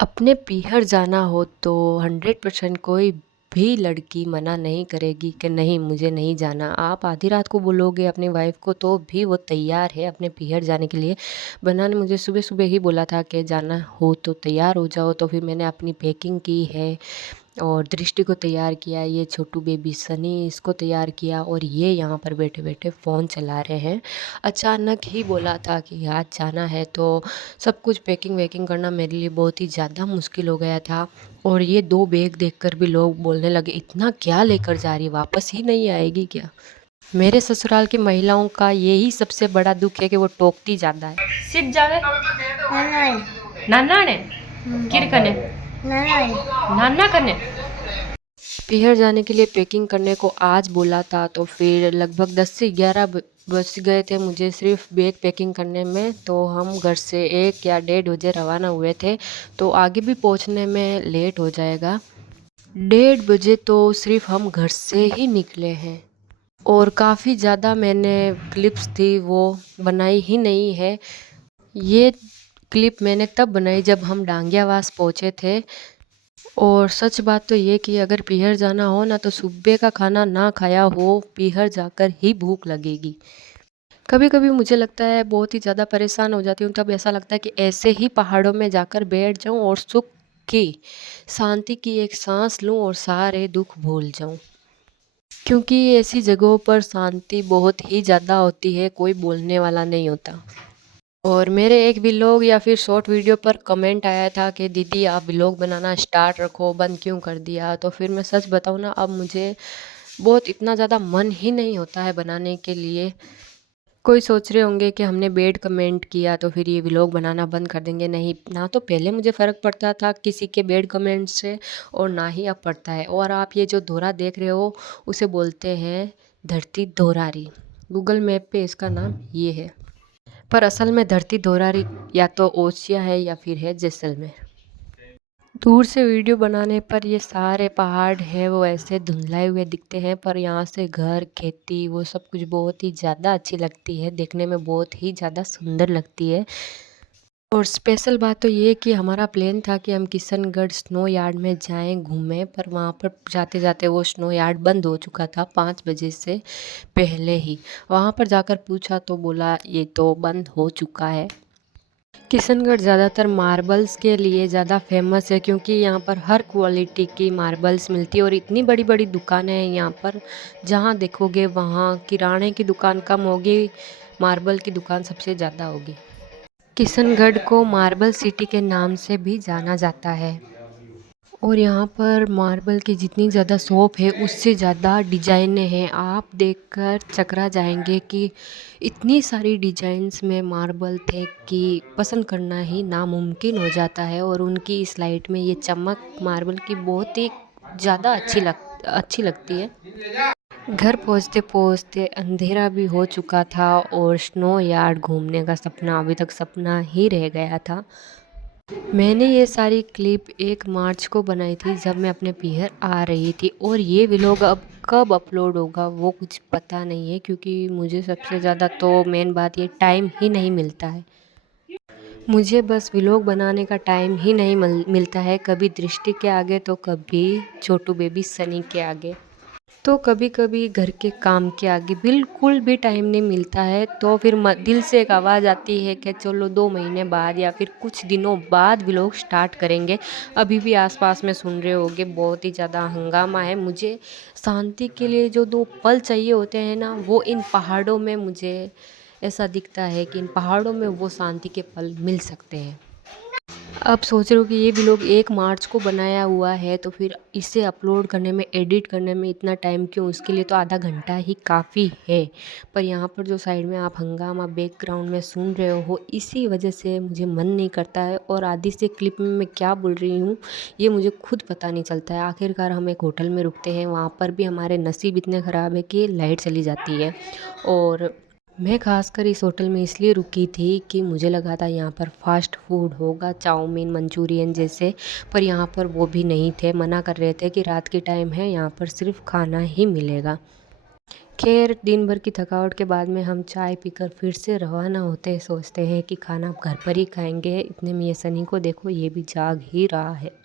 अपने पीहर जाना हो तो 100% कोई भी लड़की मना नहीं करेगी कि नहीं मुझे नहीं जाना। आप आधी रात को बोलोगे अपनी वाइफ़ को तो भी वो तैयार है अपने पीहर जाने के लिए। बन्ना ने मुझे सुबह-सुबह ही बोला था कि जाना हो तो तैयार हो जाओ, तो फिर मैंने अपनी पैकिंग की है और दृष्टि को तैयार किया, ये छोटू बेबी सनी इसको तैयार किया और ये यहाँ पर बैठे-बैठे फ़ोन चला रहे हैं। अचानक ही बोला था कि आज जाना है, तो सब कुछ पैकिंग-वैकिंग करना मेरे लिए बहुत ही ज़्यादा मुश्किल हो गया था। और ये 2 बैग देखकर भी लोग बोलने लगे, इतना क्या लेकर जा रही है, वापस ही नहीं आएगी क्या? मेरे ससुराल की महिलाओं का यही सबसे बड़ा दुःख है कि वो टोकती ज़्यादा है। सिर्फ जावे नाना ने किर कने नाना कने पीहर जाने के लिए पैकिंग करने को आज बोला था, तो फिर लगभग 10 से 11 बज गए थे मुझे सिर्फ बैग पैकिंग करने में। तो हम घर से 1 या 1:30 बजे रवाना हुए थे, तो आगे भी पहुंचने में लेट हो जाएगा। 1:30 बजे तो सिर्फ हम घर से ही निकले हैं और काफ़ी ज़्यादा मैंने क्लिप्स थी वो बनाई ही नहीं है। ये क्लिप मैंने तब बनाई जब हम डांगियावास पहुँचे थे। और सच बात तो ये कि अगर पीहर जाना हो ना, तो सुबह का खाना ना खाया हो, पीहर जाकर ही भूख लगेगी। कभी-कभी मुझे लगता है बहुत ही ज़्यादा परेशान हो जाती हूँ, तब ऐसा लगता है कि ऐसे ही पहाड़ों में जाकर बैठ जाऊँ और सुख की, शांति की एक साँस लूँ और सारे दुःख भूल जाऊँ। क्योंकि ऐसी जगहों पर शांति बहुत ही ज़्यादा होती है, कोई बोलने वाला नहीं होता। और मेरे एक व्लॉग या फिर शॉर्ट वीडियो पर कमेंट आया था कि दीदी आप व्लॉग बनाना स्टार्ट रखो, बंद क्यों कर दिया? तो फिर मैं सच बताऊँ ना, अब मुझे बहुत इतना ज़्यादा मन ही नहीं होता है बनाने के लिए। कोई सोच रहे होंगे कि हमने बैड कमेंट किया तो फिर ये व्लॉग बनाना बंद कर देंगे। नहीं, ना तो पहले मुझे फ़र्क पड़ता था किसी के बैड कमेंट से और ना ही अब पड़ता है। और आप ये जो धोरा देख रहे हो उसे बोलते हैं धरती धोरारी। गूगल मैप पे इसका नाम ये है। पर असल में धरती धोरारी या तो ओसिया है या फिर है जैसलमेर। दूर से वीडियो बनाने पर ये सारे पहाड़ हैं वो ऐसे धुंधलाए हुए दिखते हैं, पर यहाँ से घर, खेती वो सब कुछ बहुत ही ज़्यादा अच्छी लगती है, देखने में बहुत ही ज़्यादा सुंदर लगती है। और स्पेशल बात तो ये कि हमारा प्लान था कि हम किशनगढ़ स्नो यार्ड में जाएं घूमें, पर वहाँ पर जाते जाते वो स्नो यार्ड बंद हो चुका था 5 बजे से पहले ही। वहाँ पर जाकर पूछा तो बोला ये तो बंद हो चुका है। किशनगढ़ ज़्यादातर मार्बल्स के लिए ज़्यादा फेमस है, क्योंकि यहाँ पर हर क्वालिटी की मार्बल्स मिलती है और इतनी बड़ी बड़ी दुकानें हैं यहाँ पर, जहाँ देखोगे वहाँ किराने की दुकान कम होगी, मार्बल की दुकान सबसे ज़्यादा होगी। किशनगढ़ को मार्बल सिटी के नाम से भी जाना जाता है और यहाँ पर मार्बल की जितनी ज़्यादा शॉप है उससे ज़्यादा डिज़ाइनें हैं। आप देखकर चकरा जाएंगे कि इतनी सारी डिज़ाइंस में मार्बल थे कि पसंद करना ही नामुमकिन हो जाता है। और उनकी इस लाइट में ये चमक मार्बल की बहुत ही ज़्यादा अच्छी लगती है। घर पहुँचते पहुँचते अंधेरा भी हो चुका था और स्नो यार्ड घूमने का सपना अभी तक सपना ही रह गया था। मैंने ये सारी क्लिप 1 मार्च को बनाई थी जब मैं अपने पीहर आ रही थी, और ये व्लॉग अब कब अपलोड होगा वो कुछ पता नहीं है, क्योंकि मुझे सबसे ज़्यादा तो मेन बात ये टाइम ही नहीं मिलता है। मुझे बस व्लॉग बनाने का टाइम ही नहीं मिलता है, कभी दृष्टि के आगे तो कभी छोटू बेबी सनी के आगे, तो कभी-कभी घर के काम के आगे बिल्कुल भी टाइम नहीं मिलता है। तो फिर दिल से एक आवाज़ आती है कि चलो 2 महीने बाद या फिर कुछ दिनों बाद व्लॉग स्टार्ट करेंगे। अभी भी आसपास में सुन रहे होगे बहुत ही ज़्यादा हंगामा है। मुझे शांति के लिए जो 2 पल चाहिए होते हैं ना, वो इन पहाड़ों में मुझे ऐसा दिखता है कि इन पहाड़ों में वो शांति के पल मिल सकते हैं। अब सोच रहे हो कि ये व्लॉग 1 मार्च को बनाया हुआ है, तो फिर इसे अपलोड करने में, एडिट करने में इतना टाइम क्यों? उसके लिए तो आधा घंटा ही काफ़ी है। पर यहाँ पर जो साइड में आप हंगामा बैकग्राउंड में सुन रहे हो, इसी वजह से मुझे मन नहीं करता है और आधी से क्लिप में मैं क्या बोल रही हूँ ये मुझे खुद पता नहीं चलता है। आखिरकार हम एक होटल में रुकते हैं, वहाँ पर भी हमारे नसीब इतने ख़राब है कि लाइट चली जाती है। और मैं ख़ासकर इस होटल में इसलिए रुकी थी कि मुझे लगा था यहाँ पर फ़ास्ट फूड होगा, चाउमीन, मंचूरियन जैसे, पर यहाँ पर वो भी नहीं थे। मना कर रहे थे कि रात के टाइम है, यहाँ पर सिर्फ खाना ही मिलेगा। खैर दिन भर की थकावट के बाद में हम चाय पीकर फिर से रवाना होते हैं। सोचते हैं कि खाना अब घर पर ही खाएंगे। इतने में ये सनी को देखो, ये भी जाग ही रहा है।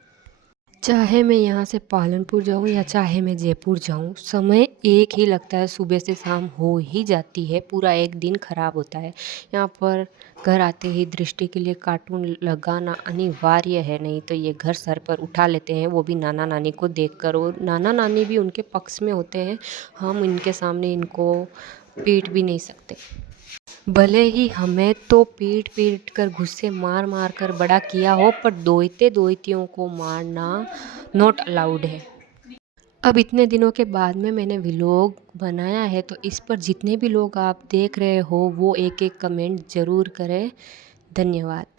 चाहे मैं यहाँ से पालनपुर जाऊँ या चाहे मैं जयपुर जाऊँ, समय एक ही लगता है। सुबह से शाम हो ही जाती है, पूरा एक दिन ख़राब होता है। यहाँ पर घर आते ही दृष्टि के लिए कार्टून लगाना अनिवार्य है, नहीं तो ये घर सर पर उठा लेते हैं, वो भी नाना नानी को देखकर। और नाना नानी भी उनके पक्ष में होते हैं, हम इनके सामने इनको पीट भी नहीं सकते। भले ही हमें तो पीट पीट कर गुस्से मार मार कर बड़ा किया हो, पर दोयते दोयतियों को मारना नॉट अलाउड है। अब इतने दिनों के बाद में मैंने व्लॉग बनाया है, तो इस पर जितने भी लोग आप देख रहे हो वो एक एक कमेंट ज़रूर करें। धन्यवाद।